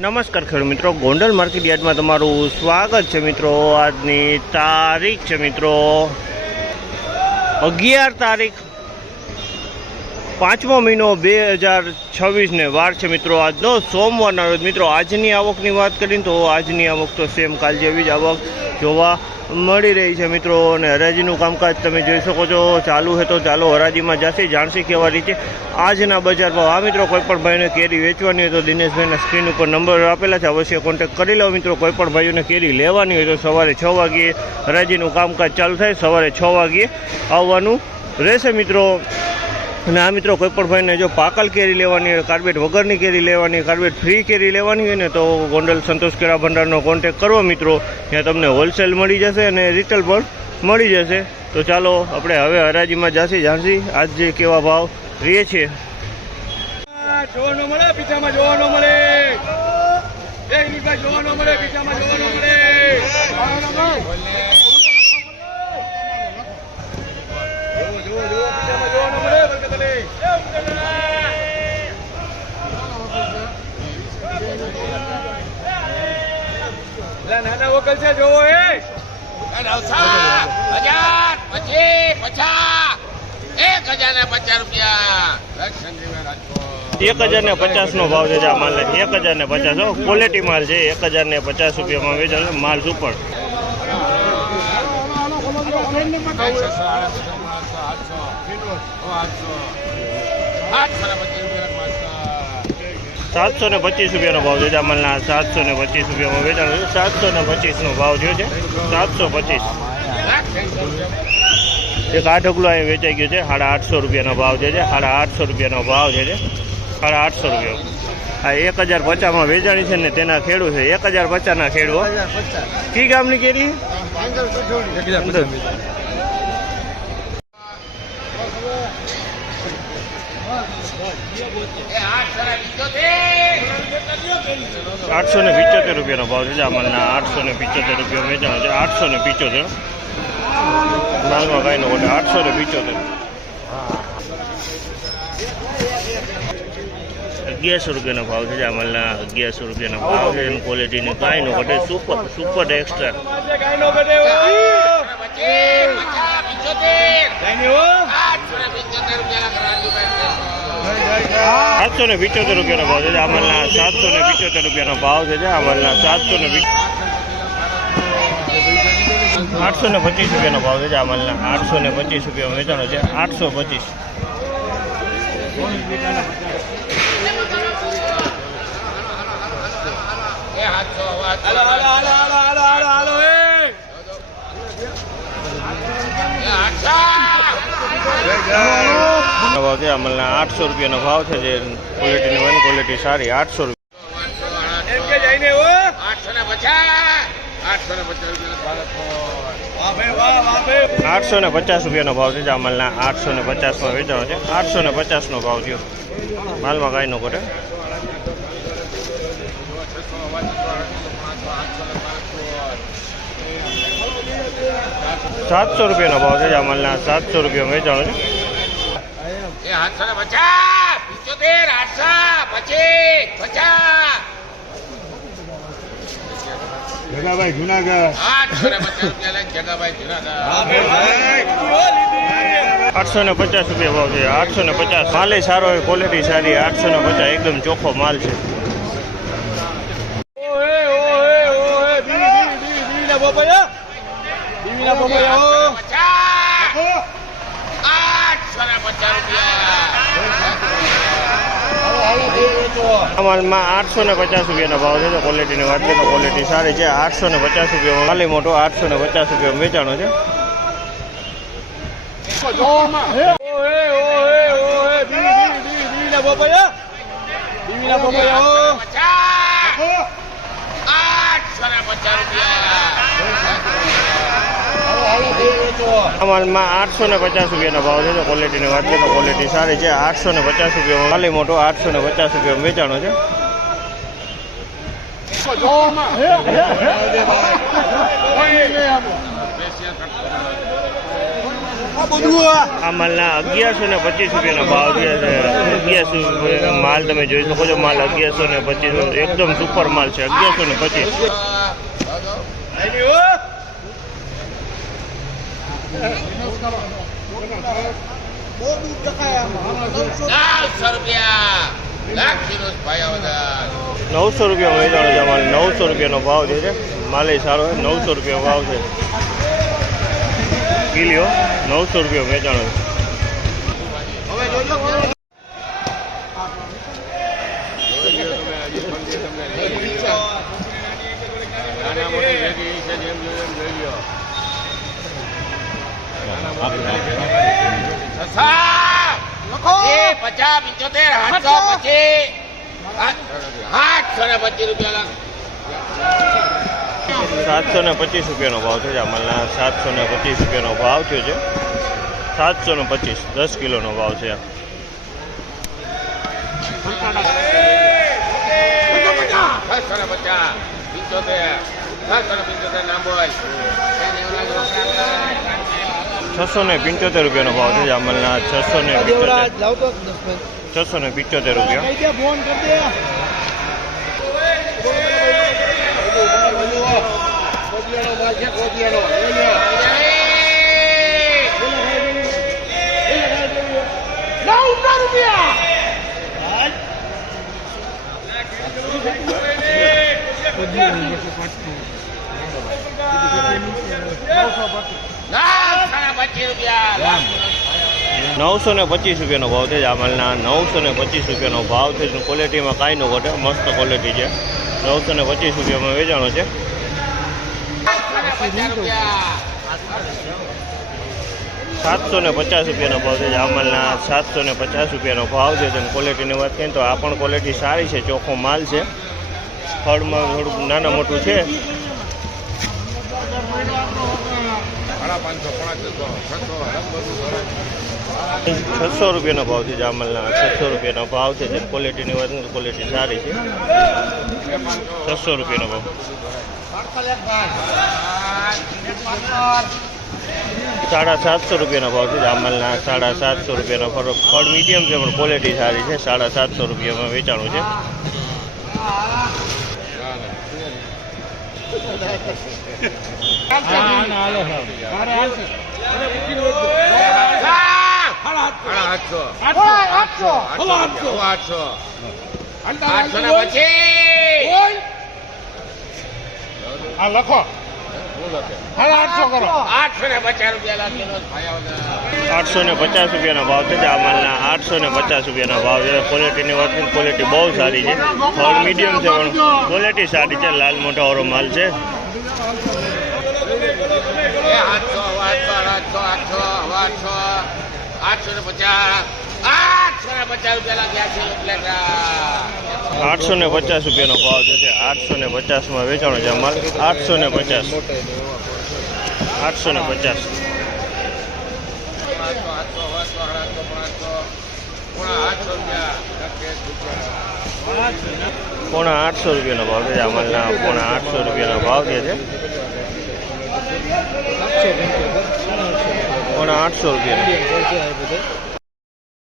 નમસ્કાર ખેડૂત મિત્રો, ગોંડલ માર્કેટ યાર્ડમાં તમારું સ્વાગત છે મિત્રો। આજની તારીખ છે મિત્રો 11 તારીખ 5મો મહિનો 2026 ને વાર છે મિત્રો આજનો સોમવારના રોજ। મિત્રો આજની આવકની વાત કરીએ તો આજની આવક તો સેમ કાલ જેવી જ આવક જોવા મળી રહી છે મિત્રો। અને હરાજીનું કામકાજ તમે જોઈ શકો છો ચાલુ છે, તો ચાલો હરાજીમાં જશે જાણસી કેવા રીતે આજના બજાર ભાવ। આ મિત્રો કોઈ પણ ભાઈને કેરી વેચવાની હોય તો દિનેશભાઈના સ્ક્રીન ઉપર નંબર આપેલા છે, અવશ્ય કોન્ટેક્ટ કરી લો મિત્રો। કોઈ પણ ભાઈઓને કેરી લેવાની હોય તો સવારે 6 વાગ્યે હરાજીનું કામકાજ ચાલુ થાય, સવારે 6 વાગ્યે આવવાનું રહેશે મિત્રો। અને આ મિત્રો કોઈ પણ ભાઈને જો પાકલ કેરી લેવાની હોય, કાર્બેટ વગરની કેરી લેવાની હોય, કાર્બેટ ફ્રી કેરી લેવાની હોય ને તો ગોંડલ સંતોષ કેળા ભંડારનો કોન્ટેક્ટ કરવો મિત્રો। ત્યાં તમને હોલસેલ મળી જશે અને રિટેલ પણ મળી જશે। તો ચાલો આપણે હવે હરાજીમાં જાસી જાણસી આજ જે કેવા ભાવ રહે છે। જોવાનો મળે પીઠામાં જોવાનો મળે, એક રૂપિયા જોવાનો મળે, પીઠામાં જોવાનો મળે, નાના વકલ છે જોવો એ 1050 રૂપિયા 1050 નો ભાવ છે। આ માલ 1050 ક્વોલિટી માલ છે। 1050 રૂપિયામાં વેચાય માલ સુપર। 725 રૂપિયાનો ભાવ છે। આ માલના 725 રૂપિયામાં વેચાણ 725 નો ભાવ થયો છે। 725 એક આ ઢગલો અહીં વેચાઈ ગયો છે 850 રૂપિયાનો ભાવ છે। 850 રૂપિયાનો ભાવ છે। 850 રૂપિયા આ 1050માં વેચાણી છે ને તેના ખેડૂ છે। 1050ના ખેડૂ કી ગામની કેરી ₹875 રૂપિયાનો ભાવ છે। આ માલના 875 રૂપિયા વેચાણો છે। 875 માલમાં કાંઈ નો 875 1100 રૂપિયાનો ભાવ છે। આ માલના 1100 રૂપિયાનો ભાવ છે। એની ક્વોલિટીની કાંઈ નો ઘટે, સુપર એક્સ્ટ્રા। 775 રૂપિયાનો ભાવ છે। આ માલના 775 રૂપિયાનો ભાવ છે। આ માલના 825 રૂપિયાનો ભાવ છે। આ માલના 825 રૂપિયા વેચાણો છે। 825 ભાવ છે। અમલના 800 રૂપિયાનો ભાવ છે। જે ક્વોલિટીની હોય ક્વોલિટી સારી 800 850 રૂપિયાનો ભાવ છે। અમલના 850માં વેચાણો છે। 850 નો ભાવ થયો, માલમાં કાંઈ ન ઘટે। 700 રૂપિયાનો ભાવ છે। આ માલના 700 રૂપિયા વેચાણો છે। 850 જગાભાઈ જુનાગઢ 850 રૂપિયા ભાવ છે। 850 માલ સારો હોય, ક્વોલિટી સારી। 850 એકદમ ચોખ્ખો માલ છે। માલમાં 850 રૂપિયાનો ભાવ છે। તો ક્વોલિટીની વાત કરીએ તો ક્વોલિટી સારી છે। 850 રૂપિયામાં માલી મોટો 850 રૂપિયામાં વેચાણો છે। માલમાં 850 રૂપિયાનો ભાવ છે। તો ક્વોલિટીની વાત કરીએ તો ક્વોલિટી સારી છે। 850 રૂપિયામાં માલી મોટો 850 રૂપિયામાં વેચાણો છે। 850 આ માલના 1125 રૂપિયાનો ભાવ છે. 1100 માલ તમે જોઈ શકો છો. માલ 1125 એકદમ સુપર માલ છે. 1125. ₹900 વેચાણો છે માલ. 900 રૂપિયાનો ભાવ જે છે. માલે સારો છે. 900 રૂપિયા ભાવ છે. કિલો 900 રૂપિયા વેચાણો છે. ₹50, ₹75, ₹825. 725 રૂપિયાનો ભાવ છે. આ માલના 725 રૂપિયાનો ભાવ થયો છે. 725 10 કિલોનો ભાવ છે. ₹675 રૂપિયાનો ભાવ છે. આ માલના 675 રૂપિયા. ₹925 રૂપિયાનો ભાવ છે. આ માલના 925 રૂપિયાનો ભાવ છે. ક્વોલિટીમાં કાંઈ ન ઘટે. મસ્ત ક્વોલિટી છે. 925 રૂપિયામાં વેચાણો છે. 750 રૂપિયાનો ભાવ છે. આ માલના 750 રૂપિયાનો ભાવ છે. અને ક્વોલિટીની વાત કરીએ તો આ પણ ક્વોલિટી સારી છે. ચોખ્ખો માલ છે. ફળમાં થોડુંક નાના મોટું છે. 600 રૂપિયાનો ભાવ છે. જામલના 600 રૂપિયાનો ભાવ છે. જેમ ક્વોલિટીની વાત કરીએ તો ક્વોલિટી સારી છે. 600 રૂપિયાનો ભાવ. 750 રૂપિયાનો ભાવ છે. જામલના 750 રૂપિયાનો ફળ મીડિયમ છે પણ ક્વોલિટી સારી છે. 750 રૂપિયામાં વેચાણું છે. લખો 850 રૂપિયાનો ભાવ છે. આ માલના 850 રૂપિયાનો ભાવ છે. ક્વોલિટીની વાત કરીએ ક્વોલિટી બહુ સારી છે. ફળ મીડિયમ છે પણ ક્વોલિટી સારી છે. લાલ મોટાવાળો માલ છે. 850 રૂપિયાનો ભાવ છે. 850માં વેચાણો છે માલ. 850. 850. પોણા 800 રૂપિયાનો ભાવ છે. આ માલના પોણા 800 રૂપિયાનો ભાવ છે. પોણા 800 રૂપિયા.